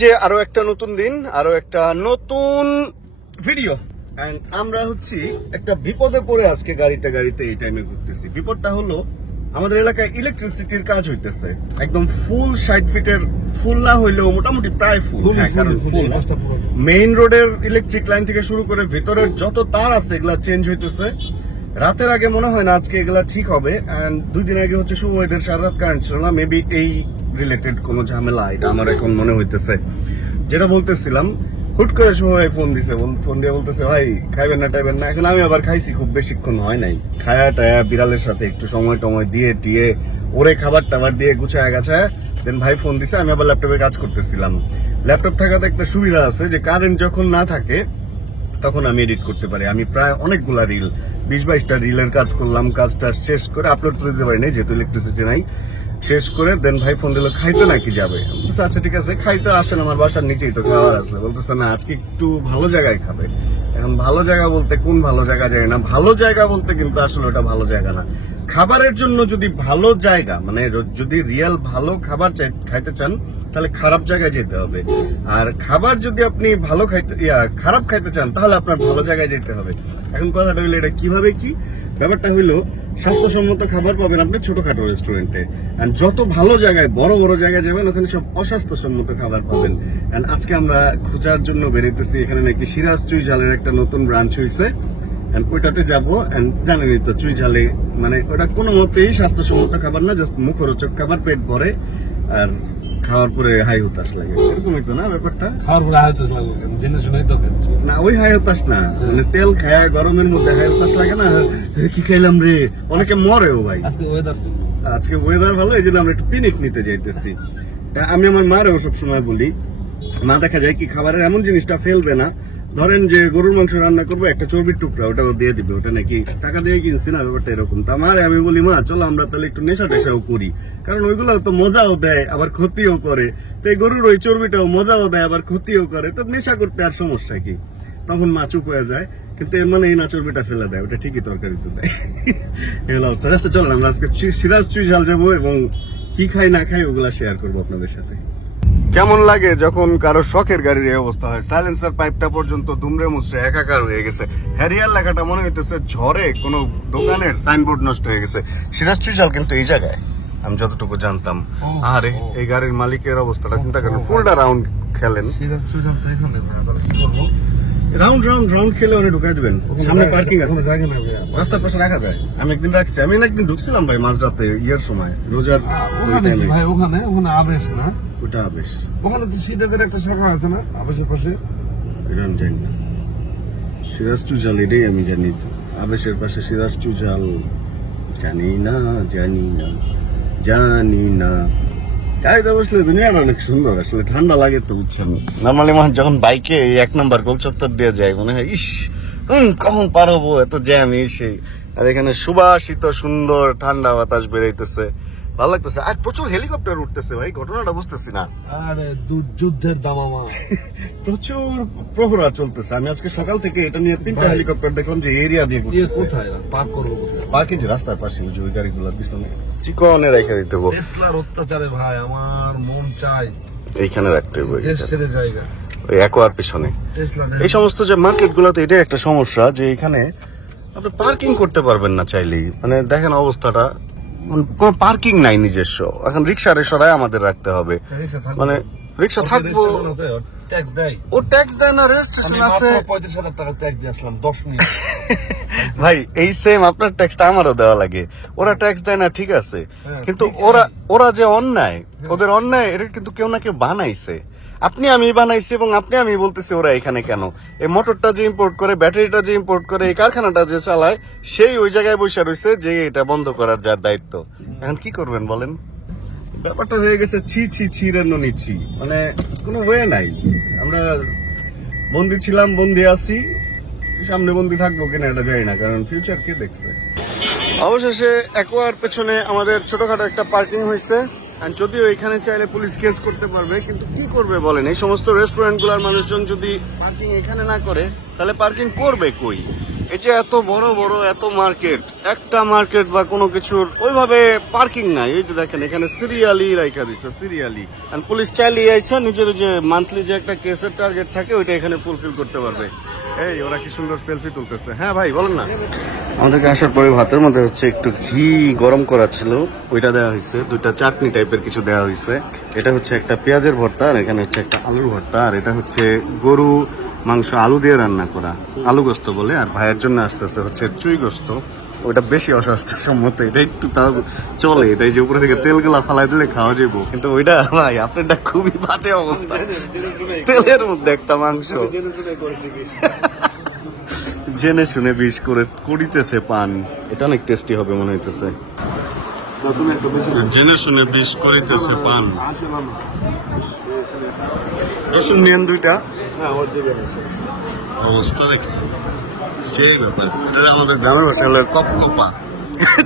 যে আরো একটা নতুন দিন, আরো একটা নতুন ভিডিও। আমরা হচ্ছি একটা বিপদে পড়ে আজকে গাড়িতে এই টাইমে ঘুরতেছি। বিপদটা হলো আমাদের এলাকায় ইলেকট্রিসিটির কাজ হইতেছে, একদম ফুল 60 ফিটের, ফুল না হইলেও মোটামুটি প্রায় ফুল। কারণ ফুল মেইন রোডের ইলেকট্রিক লাইন থেকে শুরু করে ভেতরের যত তার আছে এগুলা চেঞ্জ হইতেছে। রাতের আগে মনে হয় না আজকে এগুলা ঠিক হবে। এন্ড 2 দিন আগে হচ্ছে শুভ ওয়েদার, সারা রাত কারেন্ট ছিল না। মেবি এই রিলেটেড কোনো ঝামেলা, এটা আমার এখন মনে হইতেছে। যেটা বলতেছিলাম, হুট করে শুভ ভাই ফোন দিছে, ফোন দিয়ে বলতেছে ভাই খাইবেন না টাইবেন না। এখন আমি আবার খাইছি, খুব বেশিক্ষণ হয় নাই খায়া টায়া, বিড়ালের সাথে একটু সময় টময় দিয়ে টিয়ে ওরে খাবার টাবার দিয়ে গুছায় গাছায় দেন ভাই ফোন দিছে। আমি আবার ল্যাপটপে কাজ করতেছিলাম। ল্যাপটপ থাকাতে একটা সুবিধা আছে যে কারেন্ট যখন না থাকে তখন আমি এডিট করতে পারি। আমি প্রায় অনেকগুলা রিল, 20-22টা রিলের কাজ করলাম। কাজটা শেষ করে আপলোড করে দিতে পারি নাই যেহেতু ইলেকট্রিসিটি নাই। শেষ করে দেন ভাই ফোন দিল, খাইতে নাকি যাবে? আচ্ছা ঠিক আছে, খাইতে আসেন, আমার বাসার নিচেই তো খাবার আছে। বলতেছে না আজকে একটু ভালো জায়গায় খাবে। এখন ভালো জায়গা বলতে কোন ভালো জায়গা যায় না, ভালো জায়গা বলতে কিন্তু আসলে ওটা ভালো জায়গা না। খাবারের জন্য যদি ভালো জায়গা, মানে যদি রিয়েল ভালো খাবার খাইতে চান তাহলে খারাপ জায়গায় যেতে হবে। আর খাবার যদি আপনি ভালো খারাপ খাইতে চান তাহলে আপনার ভালো জায়গায় যেতে হবে। এখন কথাটা হইলো এটা কিভাবে কি, ব্যাপারটা হইলো স্বাস্থ্যসম্মত খাবার পাবেন আপনি ছোটখাটো রেস্টুরেন্টে। এন্ড যত ভালো জায়গায়, বড় বড় জায়গায় যাবেন ওখানে সব অস্বাস্থ্যসম্মত খাবার পাবেন। এন্ড আজকে আমরা খোঁজার জন্য বেরোতেছি। এখানে নাকি সিরাজ চুই ঝালের একটা নতুন ব্রাঞ্চ হয়েছে, ওইটাতে যাবো। জানেনই তো চুই ঝালে মানে ওটা কোনো মতেই স্বাস্থ্যসম্মত খাবার না, জাস্ট মুখরোচক খাবার, পেট ভরে আর খাওয়ার পরে হাই হতাশ লাগে, এরকমই তো না ব্যাপারটা? খাওয়ার পরে হাই হতাশ লাগে জেনে শুনেই তো খাচ্ছি না, ওই হাই হতাশ না, মানে তেল খায় গরমের মধ্যে হাই হতাশ লাগে না, কি খাইলাম রে, অনেকে মরেও ভাই। আজকে ওয়েদার ভালো, এই জন্য আমরা একটু পিকনিক নিতে যাইতেছি। আমি আমার মারেও সবসময় বলি, মা দেখা যায় কি খাবারের এমন জিনিসটা ফেলবে না। ধরেন যে গরুর মাংস রান্না করবো, একটা চর্বির টুকরা ওটা দিয়ে দিবে, ওটা নাকি টাকা দিয়ে কিনছি না, ব্যাপারটা এরকম। তা মারে আমি বলি, মা চলো আমরা তাহলে একটু নেশা টেশাও করি, কারণ ওইগুলো তো মজাও দেয় আবার ক্ষতিও করে। তো এই গরুর ওই চর্বিটাও মজাও দেয় আবার ক্ষতিও করে, তো নেশা করতে আর সমস্যা কি? তখন মা চুপ হয়ে যায়, কিন্তু এর মানে এই না চর্বিটা ফেলে দেয়, ওটা ঠিকই তরকারিতে দেয়। এগুলো অবস্থা। রাস্তা চলেন আমরা আজকে সিরাজ চুই ঝাল যাবো এবং কি খাই না খাই ওগুলা শেয়ার করবো আপনাদের সাথে। কেমন লাগে যখন কারো শখের গাড়ির এই অবস্থা হয়? সাইলেন্সার পাইপটা পর্যন্ত দুমড়ে মুচড়ে একাকার হয়ে গেছে। হ্যারিয়ার লেখাটা মনে হইতেছে ঝড়ে কোনো দোকানের সাইনবোর্ড নষ্ট হয়ে গেছে। সিরাজ চুই ঝাল কিন্তু এই জায়গায়, আমি যতটুকু জানতাম। আরে এই গাড়ির মালিকের অবস্থাটা চিন্তা করেন, ফুলটা রাউন্ড খেলেন, রাউন্ড খেলে ওনে ঢুকাই দিবেন। সামনে পার্কিং আছে, রাস্তার পাশে রাখা যায়। আমি একদিন রাখছি, আমি একদিন ঢুকছিলাম ভাই মাঝরাতে, ইয়ের সময়, রোজার ভাই। ওখানে আবেশ না, ওটা আবেশ। ওখানে তো সিরাজের একটা শাখা আছে না আবেশের পাশে? এটা আমি জানি না, সিরাজ চুজাল এটাই আমি জানি। তো আবেশের পাশে সিরাজ চুজাল জানি না। গাড়িতে বসলে দুনিয়াটা অনেক সুন্দর, আসলে ঠান্ডা লাগে তো, বুঝছেন। নর্মালি যখন বাইকে 1 নম্বর গোল চত্বর দিয়ে যায় মনে হয় ইস কখন পার হবো, এত জ্যাম সেই। আর এখানে সুবাসিত সুন্দর ঠান্ডা বাতাস বেরোইতেছে, ভালো লাগতেছে। আর প্রচুর হেলিকপ্টার উঠতেছে ভাই, ঘটনাটা বুঝতেছি না। আরে যুদ্ধের দামামা, প্রচুর প্রহরা চলতেছে। আমি আজকে সকাল থেকে এটা নিয়ে 3টা হেলিকপ্টার দেখলাম যে এরিয়া দিয়ে কোথায় পার্ক করবো, পার্কিং যে রাস্তার পাশে ওই গাড়িগুলোর পিছনে চিকনে রেখে দিতে হবে। টেসলার অত্যাচারে ভাই আমার মন চাই এইখানে রাখতে হবে, দেশ ছেড়ে জায়গা ওই অ্যাকোয়ার পিছনে। এই সমস্ত যে মার্কেট গুলোতে এটাই একটা সমস্যা যে এখানে আপনি পার্কিং করতে পারবেন না চাইলেই। মানে দেখেন অবস্থাটা, কোন পার্কিং নাই নিজস্ব। এখন রিক্সা রেশারায় আমাদের রাখতে হবে, মানে রিক্সা থাকবো, ও ট্যাক্স দেয় না, রেজিস্ট্রেশন আছে। 35,000 টাকা ট্যাক্স দিয়ে আসলাম 10 মিনিট। ভাই এই সেম আপনার ট্যাক্সটা আমারও দেওয়া লাগে, ওরা ট্যাক্স দেয় না ঠিক আছে, কিন্তু ওরা যে অন্যায়, ওদের অন্যায় এটা কিন্তু কেউ না কেউ বানাইছে। আপনি আমি বানাইছি এবং আপনি আমি বলতেছি ওরা এখানে কেন? এই মোটরটা যে ইম্পোর্ট করে, ব্যাটারিটা যে ইম্পোর্ট করে, এই কারখানাটা যে চালায়, সেই ওই জায়গায় বসে রয়েছে যে এটা বন্ধ করার যার দায়িত্ব। এখন কি করবেন বলেন? ব্যাপারটা হয়ে গেছে ছি রেন্নি, মানে কোনো ওয়ে নাই। আমরা বন্দি ছিলাম, বন্দি আছি, সামনে বন্দি থাকবো কিনা এটা জানি না, কারণ ফিউচার কে দেখছে। অবশেষে অ্যাকোয়ার পেছনে আমাদের ছোটখাটো একটা পার্কিং হয়েছে। যদিও এখানে চাইলে পুলিশ কেস করতে পারবে, কিন্তু কি করবে বলেন? এই সমস্ত রেস্টুরেন্ট গুলার মানুষজন যদি পার্কিং এখানে না করে তাহলে পার্কিং করবে কই? এই যে এত বড় বড় এত মার্কেট, একটা মার্কেট বা কোনো কিছুর ওইভাবে পার্কিং নাই। এই যে দেখেন এখানে সিরিয়ালি রাখা দিচ্ছে, সিরিয়ালি। আর পুলিশ চাইলে আইছে নিজের যে মান্থলি যে একটা কেসের টার্গেট থাকে ওইটা এখানে ফুলফিল করতে পারবে। এই ওরা কি সুন্দর সেলফি তুলতেছে। হ্যাঁ ভাই বলেন না। আমাদেরকে আসার পরে ভাতের মধ্যে হচ্ছে একটু ঘি গরম করা ছিল, ওইটা দেওয়া হয়েছে। দুইটা চাটনি টাইপের কিছু দেওয়া হয়েছে। এটা হচ্ছে একটা পেঁয়াজের ভর্তা, আর এখানে হচ্ছে একটা আলুর ভর্তা, আর এটা হচ্ছে গরু মাংস আলু দিয়ে রান্না করা, আলু গোস্ত বলে। আর ভাইয়ের জন্য আসতেছে হচ্ছে চুই গোস্ত, ওটা বেশি অস্বাস্থ্যসম্মত, এটা একটু তাও চলে। এটাই যে উপরে থেকে তেলগুলা ফালাই দিলে খাওয়া যাবো, কিন্তু ওইটা ভাই আপনারটা খুবই বাজে অবস্থা। তেলের মধ্যে একটা মাংস জেনে শুনে বিষ করে করিতেছে পান। এটা অনেক টেস্টি হবে মনে হইতেছে। জেনে শুনে বিষ করিতেছে পান। রসুন নিয়েন দুইটা। অবস্থা দেখছি সেই ব্যাপার। এটা আমাদের গ্রামের ভাষা হলো কপ কপা,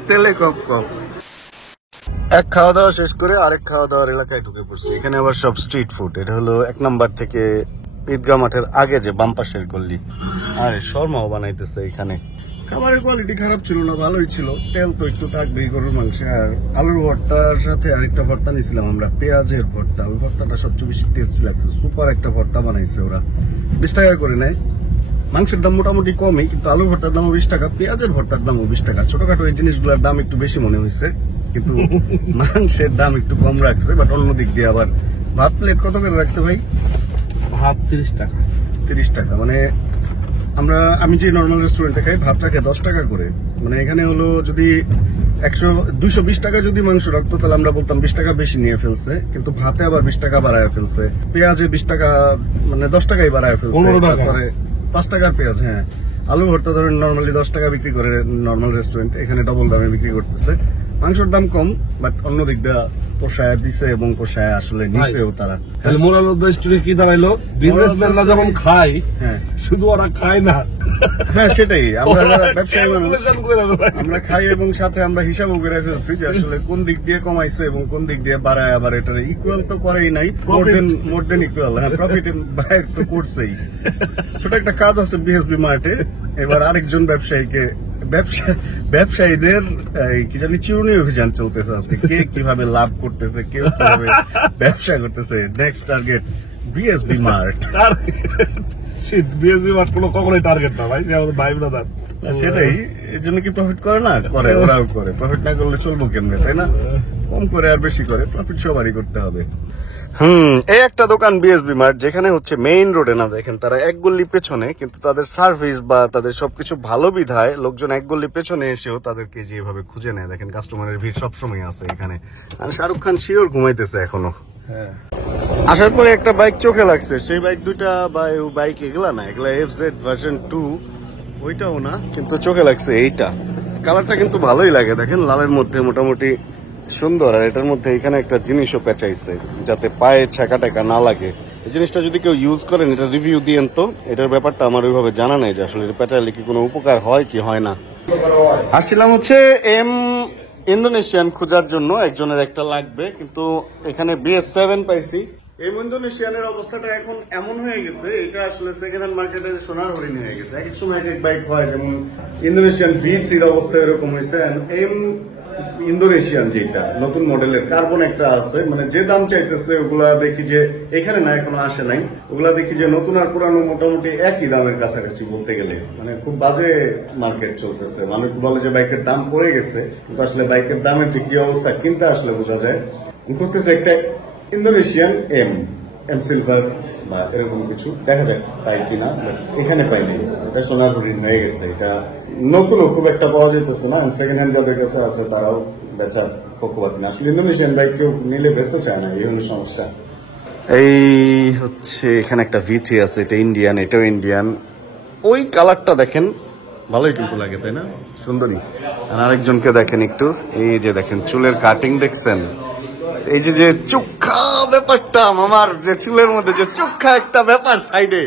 তেলে কপ কপ। এক খাওয়া দাওয়া শেষ করে আরেক খাওয়া দাওয়ার এলাকায় ঢুকে পড়ছি। এখানে আবার সব স্ট্রিট ফুড। এটা হলো 1 নাম্বার থেকে ঈদগাহ মাঠের আগে যে বাম পাশের গল্লি। আর শর্মাও বানাইতেছে এখানে। খাবারের কোয়ালিটি খারাপ ছিল না, ভালোই ছিল। তেল তো একটু থাকবেই গরুর মাংসে। আর আলুর ভর্তার সাথে আরেকটা ভর্তা নিয়েছিলাম আমরা, পেঁয়াজের ভর্তা। ওই ভর্তাটা সবচেয়ে বেশি টেস্টি লাগছে। সুপার একটা ভর্তা বানাইছে ওরা। 20 টাকা করে নেয়। মাংসের দাম মোটামুটি কমই, কিন্তু আলু ভর্তার দামও 20 টাকা, পেঁয়াজের ভর্তার দামও 20 টাকা। ছোটখাটো এই জিনিসগুলোর দাম একটু বেশি মনে হয়েছে, কিন্তু মাংসের দাম একটু কম রাখছে। বাট অন্য দিক দিয়ে আবার ভাত প্লেট কত করে রাখছে ভাই? ভাত 30 টাকা। 30 টাকা। মানে আমি যে নর্মাল রেস্টুরেন্টে খাই ভাত রাখে 10 টাকা করে। মানে এখানে হলো যদি 220 টাকা যদি মাংস রাখতো তাহলে আমরা বলতাম 20 টাকা বেশি নিয়ে ফেলছে, কিন্তু ভাতে আবার 20 টাকা বাড়ায় ফেলছে। পেঁয়াজে 20 টাকা, মানে 10 টাকাই বাড়ায় ফেলছে। তারপরে 5 টাকার পেঁয়াজ। হ্যাঁ, আলু ভর্তা ধরেন নর্মালি 10 টাকা বিক্রি করে নর্মাল রেস্টুরেন্ট, এখানে ডবল দামে বিক্রি করতেছে। মাংসের দাম কম, বাট অন্য দিক দিয়ে পোষায় দিছে এবং পোষায় আসলে নিছেও তারা। তাহলে মোরাল উদ্দেশ্য কি দাঁড়াইলো? বিজনেসম্যানরা যেমন খায়, হ্যাঁ, শুধু ওরা খায় না। হ্যাঁ সেটাই। আমরা যারা ব্যবসায়ী মানুষ আমরা খাই এবং সাথে আমরা হিসাবও করে ফেলছি যে আসলে কোন দিক দিয়ে কমাইছে এবং কোন দিক দিয়ে বাড়ায়। আবার এটা ইকুয়াল তো করেই নাই, মোর দেন ইকুয়াল। হ্যাঁ, প্রফিট বাইর তো করছেই। ছোট একটা কাজ আছে বিএসবি মার্টে। এবার আরেকজন ব্যবসায়ীদের কি জানি চিরুনি অভিযান চলতেছে আজকে। কে কিভাবে লাভ করতেছে, কে কিভাবে ব্যবসা করতেছে। Next target BSB mart. BSB mart কোনো কখনোই টার্গেট না ভাই, আমাদের ভাই ব্রাদার। সেটাই, এর জন্য কি প্রফিট করে না? করে, ওরাও করে। প্রফিট না করলে চলবো কেমনে, তাই না? কম করে আর বেশি করে, প্রফিট সবারই করতে হবে। এই একটা দোকান বিএসবি মার্ট, যেখানে হচ্ছে মেইন রোডে না, দেখেন তারা এক গল্লি পেছনে, কিন্তু তাদের সার্ভিস বা তাদের সবকিছু ভালো বিধায় লোকজন এক গল্লি পেছনে এসেও তাদেরকে যেভাবে খুঁজে নেয়। দেখেন কাস্টমারের ভিড় সবসময় আছে এখানে। আর শাহরুখ খান শিওর ঘুমাইতেছে এখনো। আসার পরে একটা বাইক চোখে লাগছে। সেই বাইক দুইটা বাইক এগুলা না, এগুলা FZ ভার্সন 2, ওইটাও না, কিন্তু চোখে লাগছে এইটা। কালারটা কিন্তু ভালোই লাগে, দেখেন লালের মধ্যে মোটামুটি সুন্দর। আর এটার মধ্যে এখানে একটা জিনিসও পেঁচাইছে যাতে পায়ে ছ্যাঁকা টেকা না লাগে। এই জিনিসটা যদি কেউ ইউজ করেন, এটা রিভিউ দিয়েন তো। এটার ব্যাপারটা আমার ওইভাবে জানা নেই যে আসলে পেঁচাইলে কি কোনো উপকার হয় কি হয় না। আসছিলাম হচ্ছে ইন্দোনেশিয়ান খোঁজার জন্য, একজনের একটা লাগবে, কিন্তু এখানে BS7 পাইছি। এই ইন্দোনেশিয়ানের অবস্থাটা এখন এমন হয়ে গেছে, এটা আসলে সেকেন্ড হ্যান্ড মার্কেটে সোনার হরিণ হয়ে গেছে। এক এক সময় এক এক বাইক হয়, যেমন ইন্দোনেশিয়ান V3 অবস্থা এরকম হয়েছে। ইন্দোনেশিয়ান যেটা নতুন মডেলের কার্বন একটা আছে, মানে যে দাম চাইতেছে ওগুলা দেখি যে এখানে না, এখনো আসে নাই। ওগুলা দেখি যে নতুন আর পুরানো মোটামুটি একই দামের কাছাকাছি বলতে গেলে। মানে খুব বাজে মার্কেট চলতেছে। মানুষ বলে যে বাইকের দাম পড়ে গেছে, কিন্তু আসলে বাইকের দামের যে কি অবস্থা কিনতে আসলে বোঝা যায়। খুঁজতেছে একটা ইন্দোনেশিয়ান এম সিলভার বা এরকম কিছু, দেখা যাক পাই কিনা। এখানে পাইনি, এটা সোনার হরিণ হয়ে গেছে। এটা নতুনও খুব একটা পাওয়া যেতেছে না। সেকেন্ড হ্যান্ড যাদের কাছে আছে তারাও বেচার পক্ষপাত না। আসলে ইন্দোনেশিয়ান বাইক কেউ নিলে বেচতে চায় না, এই হলো সমস্যা। এই হচ্ছে এখানে একটা V3 আছে, এটা ইন্ডিয়ান, এটাও ইন্ডিয়ান। ওই কালারটা দেখেন ভালোই কিন্তু লাগে, তাই না? সুন্দরী। আর আরেকজনকে দেখেন একটু, এই যে দেখেন চুলের কাটিং দেখছেন, এই যে চোখা ব্যাপারটা, মামার যে চুলের মধ্যে যে চোখা একটা ব্যাপার সাইডে,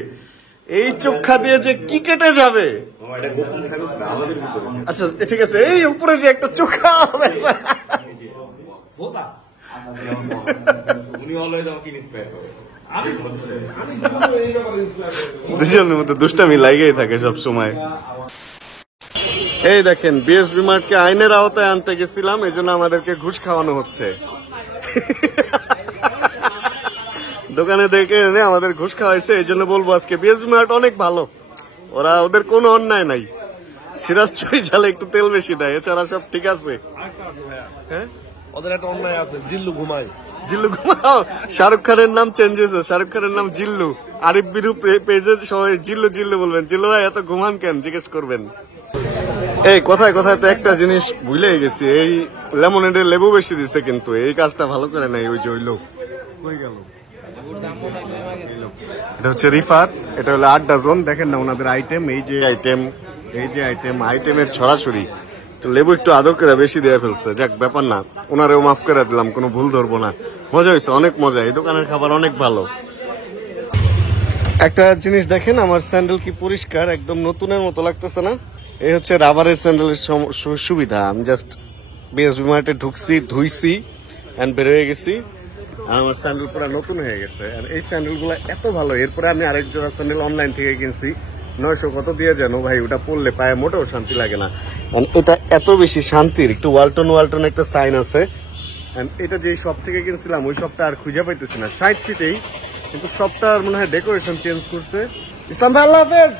এই চোখা দিয়ে যে কি কেটে যাবে। আচ্ছা ঠিক আছে, এই উপরে যে একটা চোখা ব্যাপার, দুজনের মধ্যে দুষ্টামি লাগেই থাকে সব সময়। এই দেখেন বিএসবি মার্টকে আইনের আওতায় আনতে গেছিলাম, এই জন্য আমাদেরকে ঘুষ খাওয়ানো হচ্ছে। দোকানে দেখে এনে আমাদের ঘুষ খাওয়াইছে, এই জন্য বলবো আজকে বিএসবি মার্ট অনেক ভালো, ওদের কোনো অন্যায় নাই। সিরাজ চুই ঝালে একটু তেল বেশি দেয়, এছাড়া সব ঠিক আছে। হ্যাঁ, ওদের একটা অন্যায় আছে, জিল্লু ঘুমায়। জিল্লু ঘুমাও, শাহরুখ খানের নাম চেঞ্জ হয়েছে, শাহরুখ খানের নাম জিল্লু। আরিফ বিরু পেজে সবাই জিল্লু জিল্লু বলবেন, জিল্লু ভাই এত ঘুমান কেন জিজ্ঞেস করবেন। এই কথায় কথায় তো একটা জিনিস ভুলে গেছি, এই লেমনেডে লেবু বেশি দিছে, কিন্তু এই কাজটা ভালো করে নাই। ওই যে ওই লোক কই গেল? এটা হচ্ছে রিফাত, এটা হলো 8 ডজন। দেখেন না ওনাদের আইটেম, এই যে আইটেমের ছড়াছড়ি। তো লেবু একটু আদর করে বেশি দিয়ে ফেলছে, যাক ব্যাপার না, ওনারেও মাফ করে দিলাম, কোনো ভুল ধরবো না। মজা হয়েছে, অনেক মজা, এই দোকানের খাবার অনেক ভালো। একটা জিনিস দেখেন, আমার স্যান্ডেল কি পরিষ্কার, একদম নতুনের মতো লাগতেছে না? এই হচ্ছে রাবারের স্যান্ডেলের সুবিধা। আমি জাস্ট বিএসবি মার্টে ঢুকছি, ধুইছি এন্ড বের হয়ে গেছি, আর আমার স্যান্ডেল পুরো নতুন হয়ে গেছে। আর এই স্যান্ডেল গুলো এত ভালো, এরপরে আমি আরেক জোড়া স্যান্ডেল অনলাইন থেকে কিনছি, 900 কত দিয়ে জানো ভাই, ওটা পরলে পায়ে মোটেও শান্তি লাগে না। এটা এত বেশি শান্তির, একটু ওয়ালটন একটা সাইন আছে। এটা যে শপ থেকে কিনছিলাম, ওই শপটা আর খুঁজে পাইতেছি না, 60 ফিটেই, কিন্তু শপটার মনে হয় ডেকোরেশন চেঞ্জ করছে। ইসলাম ভাই আল্লাহ হাফেজ।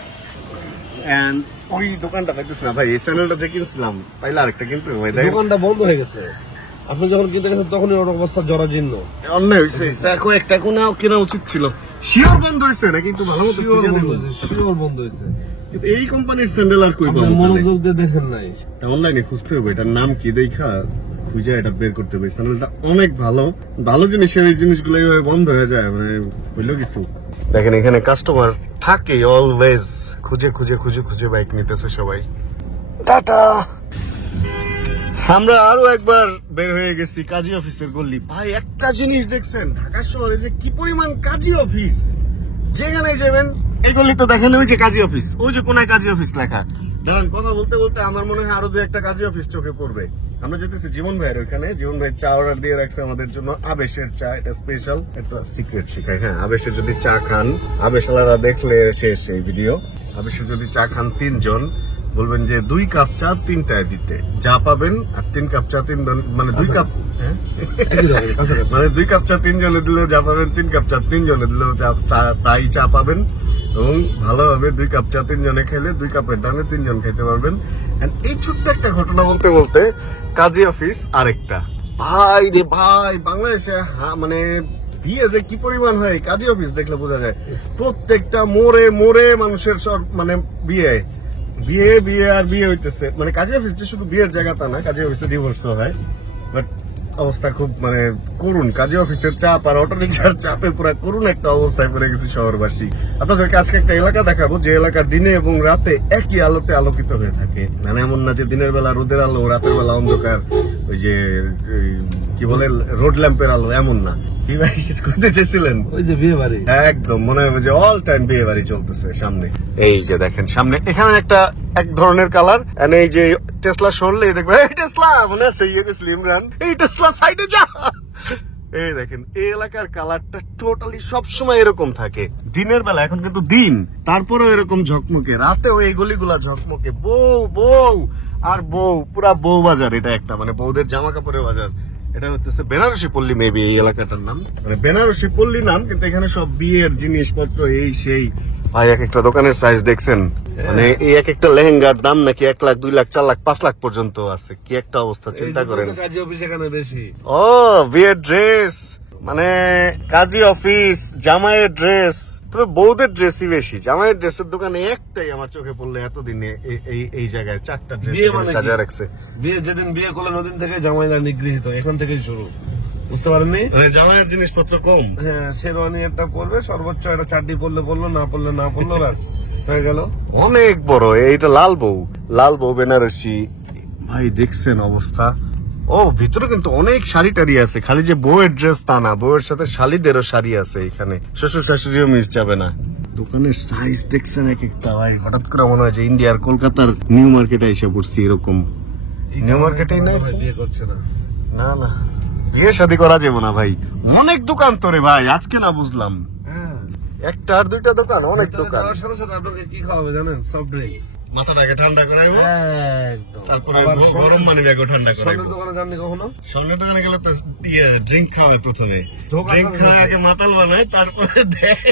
এন্ড ওই দোকানটা পাইতেছি না ভাই, এই স্যান্ডেলটা যে কিনছিলাম তাইলে আরেকটা কিন্তু দোকানটা বন্ধ হয়ে গেছে। আপনি যখন কিনতে গেছেন তখনই ওর অবস্থা জরাজীর্ণ। অন্যায় হয়েছে, দেখো একটা কোনা কেনা উচিত ছিল। শিওর বন্ধ হয়েছে নাকি? কিন্তু ভালো মতো শিওর বন্ধ হয়েছে। কিন্তু এই কোম্পানির স্যান্ডেল আর কই পাবো? মনোযোগ দিয়ে দেখেন নাই, অনলাইনে খুঁজতে হবে, এটার নাম কি দেখা খুঁজে এটা বের করতে হবে। স্যান্ডেলটা অনেক ভালো, ভালো জিনিসের এই জিনিসগুলো এইভাবে বন্ধ হয়ে যায়, মানে হইলো কিছু। দেখেন এখানে কাস্টমার থাকে অলওয়েজ, খুঁজে খুঁজে খুঁজে খুঁজে বাইক নিতেছে সবাই। টাটা। আমরা আরো একবার বের হয়ে গেছি কাজী অফিসের গল্লি। ভাই একটা জিনিস দেখছেন, ঢাকা শহরে যে কি পরিমাণ কাজী অফিস, যেখানে যাবেন এই গল্লিতে দেখেন ওই যে কাজী অফিস, ওই যে কোনায় কাজী অফিস লেখা। ধরেন কথা বলতে বলতে আমার মনে হয় আরো 2-1টা কাজী অফিস চোখে পড়বে। আমরা যেতেছি জীবন ভাইয়ের ওখানে, জীবন ভাই চা অর্ডার দিয়ে রাখছে আমাদের জন্য, আবেশের চা, এটা স্পেশাল, একটা সিক্রেট শিখাই। হ্যাঁ, আবেশের যদি চা খান, আবেশালারা দেখলে শেষ এই ভিডিও, আবেশে যদি চা খান 3 জন, বলবেন যে 2 কাপ চা 3টায় দিতে, যা পাবেন। আর 3 কাপ চা 3 মানে 2 কাপ, মানে 2 কাপ চা 3 জনে দিলেও যা পাবেন, 3 কাপ চা 3 জনে দিলেও তাই চা পাবেন। এবং ভালোভাবে 2 কাপ চা 3 জনে খেলে 2 কাপের দামে 3 জন খেতে পারবেন। এই ছোট্ট একটা ঘটনা বলতে বলতে কাজী অফিস আরেকটা, ভাই রে ভাই, বাংলাদেশে মানে বিয়ে যে কি পরিমাণ হয় কাজী অফিস দেখলে বোঝা যায়। প্রত্যেকটা মোড়ে মোড়ে মানুষের মানে বিয়ে বিয়ে বিয়ে আর বিয়ে হইতেছে। মানে কাজী অফিস যে শুধু বিয়ের জায়গা তা না, কাজী অফিসে ডিভোর্সও হয়। বাট অবস্থা খুব মানে করুন, কাজী অফিসের চাপ আর অটো রিক্সার চাপে পুরো করুন একটা অবস্থায় পড়ে গেছে শহরবাসী। আপনাদেরকে আজকে একটা এলাকা দেখাবো, যে এলাকা দিনে এবং রাতে একই আলোতে আলোকিত হয়ে থাকে। মানে এমন না যে দিনের বেলা রোদের আলো, রাতের বেলা অন্ধকার, ওই যে কি বলে রোড ল্যাম্পের আলো, এমন না। কি ভাই কিছু করতে চেয়েছিলেন? ওই যে বিয়ে বাড়ি, একদম মনে হবে যে অল টাইম বিয়ে বাড়ি চলতেছে সামনে। এই যে দেখেন সামনে এখানে একটা এক ধরনের কালার, এই যে টেসলা সরলে দেখবে টেসলা মনে আছে ইমরান, এই টেসলা সাইডে যা। এই দেখেন এই এলাকার কালারটা টোটালি সবসময় এরকম থাকে দিনের বেলা, এখন কিন্তু দিন, তারপরেও এরকম ঝকমকে, রাতেও এই গলিগুলা ঝকমকে। বউ বউ আর বউ, পুরা বউ বাজার এটা একটা, মানে বউদের জামা কাপড়ের বাজার। এটা হচ্ছে বেনারসি পল্লী, মেবি এই এলাকাটার নাম, মানে বেনারসি পল্লী নাম, কিন্তু এখানে সব বিয়ের জিনিসপত্র এই সেই। ভাই এক একটা দোকানের সাইজ দেখছেন, মানে এই এক একটা লেহেঙ্গার দাম নাকি 1 লাখ 2 লাখ 4 লাখ 5 লাখ পর্যন্ত আছে। কি একটা অবস্থা চিন্তা করেন। কাজী অফিস এখানে বেশি। ও বিয়ের ড্রেস, মানে কাজী অফিস, জামাইয়ের ড্রেস, তবে বউদের ড্রেসই বেশি। জামাইয়ের ড্রেসের দোকানে একটাই আমার চোখে পড়লো এতদিনে, এই জায়গায় 4টা ড্রেস সাজা রাখছে। বিয়ে যেদিন বিয়ে করলেন ওদিন থেকে জামাইরা নিগৃহীত, এখান থেকেই শুরু, বুঝতে পারেননি? জামাইয়ের জিনিসপত্র কম। হ্যাঁ, শেরওয়ানি একটা পরবে, সর্বোচ্চ একটা চাড্ডি পরলে পরলো, না পরলে না পরলো, ব্যাস হয়ে গেল। অনেক বড় এইটা লাল বউ বেনারসি। ভাই দেখছেন অবস্থা। ও ভিতরে কিন্তু অনেক শাড়ি টাড়ি আছে, খালি যে বউয়ের ড্রেস তা না, বউয়ের সাথে শালিদেরও শাড়ি আছে এখানে, শ্বশুর শাশুড়িও মিস যাবে না। দোকানের সাইজ দেখছেন এক একটা, ভাই হঠাৎ করে মনে হয় যে ইন্ডিয়ার কলকাতার নিউ মার্কেটে এসে পড়ছি। এরকম নিউ মার্কেটেই না, বিয়ে করছে না, না না বিয়ে শাদী করা যাবে না ভাই, অনেক দোকান তো রে ভাই, আজকে না বুঝলাম। একটা আর দুইটা দোকান, অনেক দোকান। তার সাথে সাথে আপনাকে কি খাওয়াবে জানেন? Soft drinks. মাথাটাকে ঠান্ডা করাইবো, একদম। তারপরে গরম পানি ব্যাগও ঠান্ডা করাইবো। স্বর্ণের দোকানে যাননি কখনো? স্বর্ণের দোকানে গেলে তো ড্রিঙ্ক খাওয়াবে প্রথমে, ড্রিঙ্ক খাওয়া আগে মাতাল বানায়, তারপরে দেয়।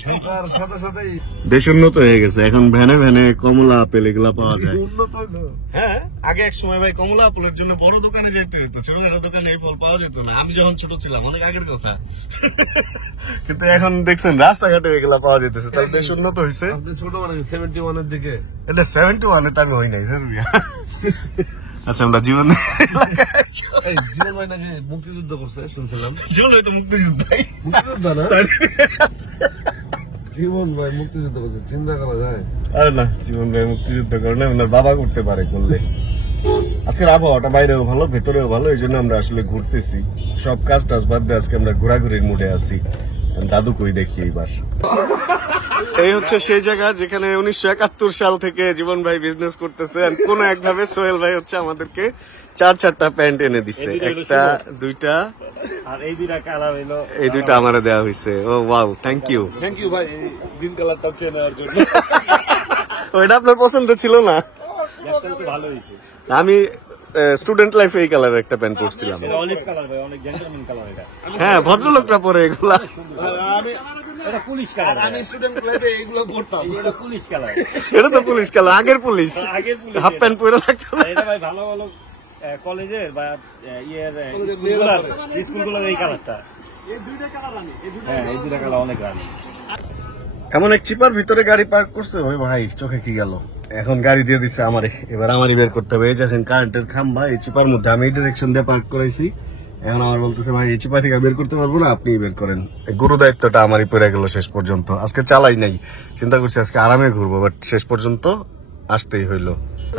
ঢোকার সাথে সাথেই দেশ উন্নত হয়ে গেছে, এখন ভ্যানে ভ্যানে কমলা আপেল এগুলা পাওয়া যায়। উন্নত হইলো। হ্যাঁ, আগে এক সময় ভাই কমলা আপেলের জন্য বড় দোকানে যেতে হতো, ছোট ছোট দোকানে এই ফল পাওয়া যেত না। আমি যখন ছোট ছিলাম, অনেক আগের কথা। কিন্তু এখন দেখছেন রাস্তাঘাটে এগুলা পাওয়া যেতেছে, তার দেশ উন্নত হয়েছে। আপনি ছোট মানে 71 এর দিকে? এটা 71-এ তো আমি হই নাই জানবি। আচ্ছা, আমরা জীবন এই জীবন ভাই নাকি মুক্তিযুদ্ধ করছে শুনছিলাম। জীবন হয়তো মুক্তিযোদ্ধাই। মুক্তিযোদ্ধা না? জীবন ভাই মুক্তিযুদ্ধ করছে, চিন্তা করা যায়? আর না, জীবন ভাই মুক্তিযুদ্ধ করে না, ওনার বাবা করতে পারে করলে। আজকের আবহাওয়াটা বাইরেও ভালো, ভেতরেও ভালো, এই জন্য আমরা আসলে ঘুরতেছি। সব কাজ টাজ বাদ দিয়ে আজকে আমরা ঘোরাঘুরির মুডে আছি। দাদু কই দেখি এইবার। এই হচ্ছে সেই জায়গা যেখানে 1971 সাল থেকে জীবন ভাই বিজনেস করতেছে। আর কোন একভাবে সোহেল ভাই হচ্ছে আমাদেরকে 4-4টা প্যান্ট এনে দিচ্ছে, একটা দুইটা আর এই দুইটা কালার হইলো, এই দুইটা আমারে দেওয়া হয়েছে। ও wow, thank you. Thank you ভাই, গ্রিন কালারটা চেনার জন্য। ওইটা আপনার পছন্দ ছিল না? দেখতে তো ভালো হয়েছে। আমি স্টুডেন্ট লাইফে এই কালারের একটা প্যান্ট পরছিলাম। এটা অলিভ কালার ভাই, অনেক জেন্টলম্যান কালার এটা। হ্যাঁ, ভদ্রলোকরা পরে এগুলা। আমি এটা পুলিশ কালার। আমি স্টুডেন্ট লাইফে এইগুলো পড়তাম। এটা পুলিশ কালার। এটা তো পুলিশ কালার, আগের পুলিশ। আগের পুলিশ। হাফ প্যান্ট পরে থাকতো না? এটা ভাই ভালো ভালো কলেজের বা ইয়ের স্কুলগুলোর এই কালারটা। হ্যাঁ, এই দুইটা কালার অনেক রানি। এমন এক চিপার ভিতরে গাড়ি পার্ক করছে, ওই ভাই চোখে কি গেল। এখন গাড়ি দিয়ে দিচ্ছে আমারে, এবার আমারই বের করতে হবে। এই দেখেন কারেন্টের খাম্বা, এই চিপার মধ্যে আমি এই ডিরেকশন দিয়ে পার্ক করাইছি। এখন আমার বলতেছে ভাই এই চিপা থেকে বের করতে পারবো না, আপনি বের করেন। গুরু দায়িত্বটা আমারই পড়ে গেল শেষ পর্যন্ত। আজকে চালাই নাই, চিন্তা করছি আজকে আরামে ঘুরবো, বাট শেষ পর্যন্ত আসতেই হইলো।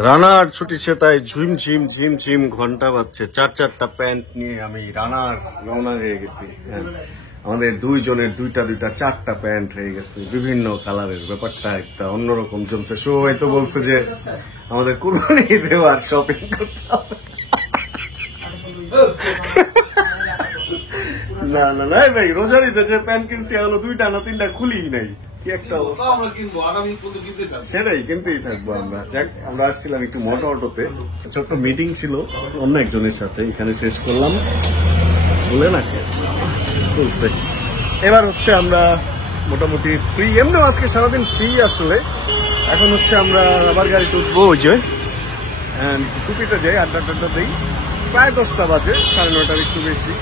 রানার ছুটি সে তাই ঝিম ঝিম ঝিম ঝিম ঘন্টা বাজছে। 4-4টা প্যান্ট নিয়ে আমি রানার রওনা হয়ে গেছি। হ্যাঁ, আমাদের দুইজনের দুইটা 4টা প্যান্ট হয়ে গেছে, বিভিন্ন কালারের। ব্যাপারটা একটা অন্যরকম জমছে। সবাই তো বলছে যে আমাদের কুরবানি দেওয়ার শপিং করতে হবে। না না না ভাই, রোজারিতে যে প্যান্ট কিনছি এখনো 2টা না 3টা খুলি নাই। কি একটা অবস্থা। আমরা কিনবো, আগামী পর্যন্ত কিনতে চাই। সেটাই, কিনতেই থাকবো আমরা। যাক, আমরা আসছিলাম একটু মোটো অটোতে, ছোট্ট মিটিং ছিল অন্য একজনের সাথে, এখানে শেষ করলাম বলে না চলছে। এবার হচ্ছে আমরা মোটামুটি ফ্রি, এমনিও আজকে সারাদিন ফ্রি আসলে। এখন হচ্ছে আমরা আবার গাড়িতে উঠবো, ওই যে টুপিতে যাই, আড্ডা টাড্ডা দিই। প্রায় 10টা বাজে, 9:30 একটু বেশি।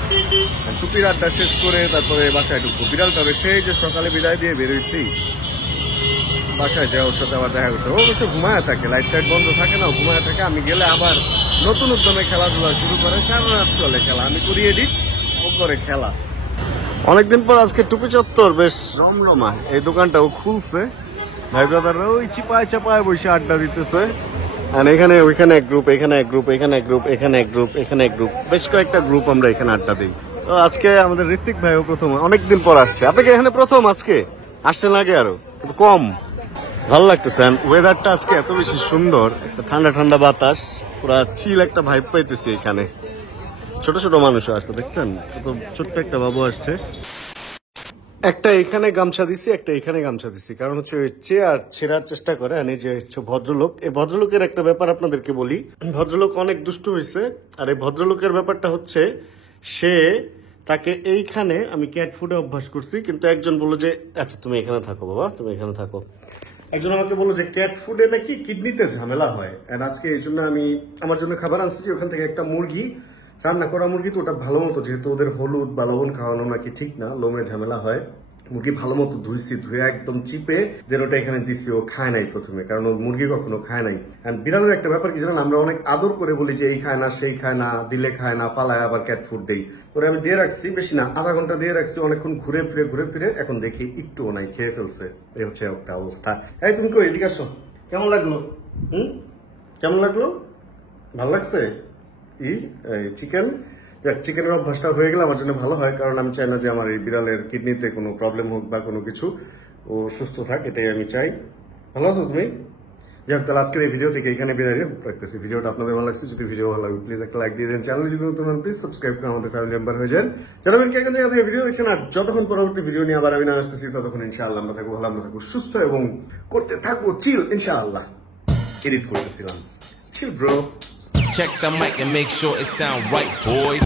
টুপির আড্ডা শেষ করে তারপরে বাসায় ঢুকবো। বিড়ালটা বেশি যে সকালে বিদায় দিয়ে বেরোইছি, বাসায় যায়, ওর সাথে আবার দেখা করতে। ও অবশ্য ঘুমায় থাকে, লাইট টাইট বন্ধ থাকে না, ঘুমায় থাকে। আমি গেলে আবার নতুন উদ্যমে খেলাধুলা শুরু করে, সারা রাত চলে খেলা। আমি করি এডিট, ও করে খেলা। অনেকদিন পর আজকে টুপি চত্বর বেশ রমরমা। এই দোকানটাও খুলছে, ভাই ব্রাদাররা ওই চিপায় চাপায় বসে আড্ডা দিতেছে। আর এখানে ওইখানে এক গ্রুপ, এখানে এক গ্রুপ, এখানে এক গ্রুপ, এখানে এক গ্রুপ, এখানে এক গ্রুপ, বেশ কয়েকটা গ্রুপ আমরা এখানে আড্ডা দিই। তো আজকে আমাদের ঋত্বিক ভাইও প্রথম, অনেকদিন পর আসছে। আপনাকে এখানে প্রথম আজকে আসছেন, আগে আরো কিন্তু কম। ভালো লাগতেছে, ওয়েদারটা আজকে এত বেশি সুন্দর, একটা ঠান্ডা ঠান্ডা বাতাস, পুরা চিল একটা ভাইব পাইতেছি এখানে। ছোট ছোট মানুষও আসছে, দেখছেন কত ছোট্ট একটা বাবু আসছে। একটা এখানে গামছা দিছি, একটা এখানে গামছা দিছি, কারণ হচ্ছে ওই চেয়ার ছেঁড়ার চেষ্টা করে। আর এই যে হচ্ছে ভদ্রলোক, এই ভদ্রলোকের একটা ব্যাপার আপনাদেরকে বলি। ভদ্রলোক অনেক দুষ্টু হয়েছে। আর এই ভদ্রলোকের ব্যাপারটা হচ্ছে, সে তাকে এইখানে আমি ক্যাট ফুডে অভ্যাস করছি, কিন্তু একজন বললো যে আচ্ছা তুমি এখানে থাকো বাবা, তুমি এখানে থাকো। একজন আমাকে বললো যে ক্যাট ফুডে নাকি কিডনিতে ঝামেলা হয়। আর আজকে এই জন্য আমি আমার জন্য খাবার আনছি, ওখান থেকে একটা মুরগি, রান্না করা মুরগি। তো ওটা ভালো মতো, যেহেতু ওদের হলুদ বা লবণ খাওয়ানো নাকি ঠিক না, লোমে ঝামেলা হয়। মুরগি ভালো মতো ধুইছি, ধুয়ে একদম চিপে দেন ওটা এখানে দিছি। ও খায় নাই প্রথমে, কারণ ও মুরগি কখনো খায় নাই। বিড়ালের একটা ব্যাপার কি জানেন, আমরা অনেক আদর করে বলি যে এই খায় না, সেই খায় না, দিলে খায় না, পালায়, আবার ক্যাট ফুড দেই। ওরে আমি দিয়ে রাখছি, বেশি না, আধা ঘন্টা দিয়ে রাখছি। অনেকক্ষণ ঘুরে ফিরে এখন দেখি একটুও নাই, খেয়ে ফেলছে। এই হচ্ছে একটা অবস্থা। এই তুমি কই, এদিকে আসো। কেমন লাগলো? কেমন লাগলো? ভালো লাগছে? চিকেন, চিকেনের অভ্যাসটা হয়ে গেলে আমার জন্য ভালো হয়, কারণ আমি চাই না যে আমার এই বিড়ালের কিডনিতে কোনো প্রবলেম হোক বা কোনো কিছু, ও সুস্থ থাক, এটাই আমি চাই। ভালো আছো তুমি? যাই হোক, তাহলে আজকের এই ভিডিও থেকে এখানে বিদায় রাখতেছি। ভিডিওটা আপনাদের ভালো লাগছে, যদি ভিডিও ভালো লাগে প্লিজ একটা লাইক দিয়ে দেন, চ্যানেল যদি নতুন হন প্লিজ সাবস্ক্রাইব করে আমাদের ফ্যামিলি মেম্বার হয়ে যান। যারা আমাকে এখন জায়গা থেকে ভিডিও দেখছেন, আর যতক্ষণ পরবর্তী ভিডিও নিয়ে আবার আমি না আসতেছি ততক্ষণ ইনশাআল্লাহ আমরা থাকবো ভালো, আমরা থাকবো সুস্থ এবং করতে থাকবো চিল ইনশাআল্লাহ। এডিট করতেছিলাম, chill bro. Check the mic and make sure it sound right, boys.